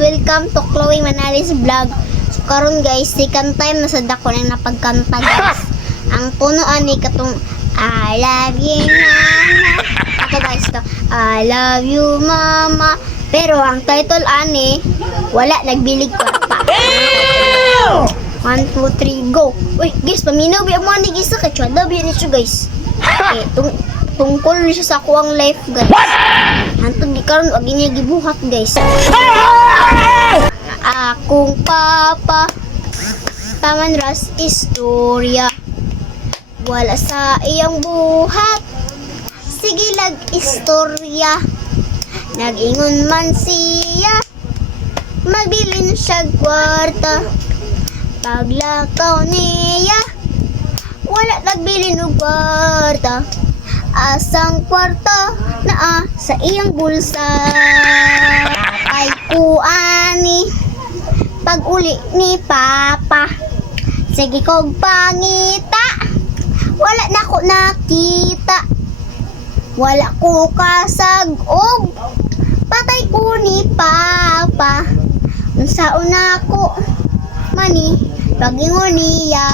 welcome to Chloe Manales Vlog. So karon guys, second time na sa dako na napagkanta guys. Ang puno ani katong I love you mama. Ako guys to, I love you mama. Pero ang title ani wala nagbilig kwarta. 1, 2, 3, go. Uy guys, paminaw biya mo ni guys, katswada biya ni siya guys. Okay, tungkol siya sa kuwang life guys. Hantod di karon wag niya gibuhat guys. Akong papa taman ras istorya wala sa iyang buhat. Sige lag istorya. Nag-ingon man siya magbilin siya kwarta. Paglakaw niya wala nagbilin og kwarta. Asang kwarta naa sa iyang bulsa. Ay kuani pag uli ni papa. Sige kog pangita wala na ko nakita. Wala ko kasag-og patay ko ni papa. Unsaon ako mani pagingon niya.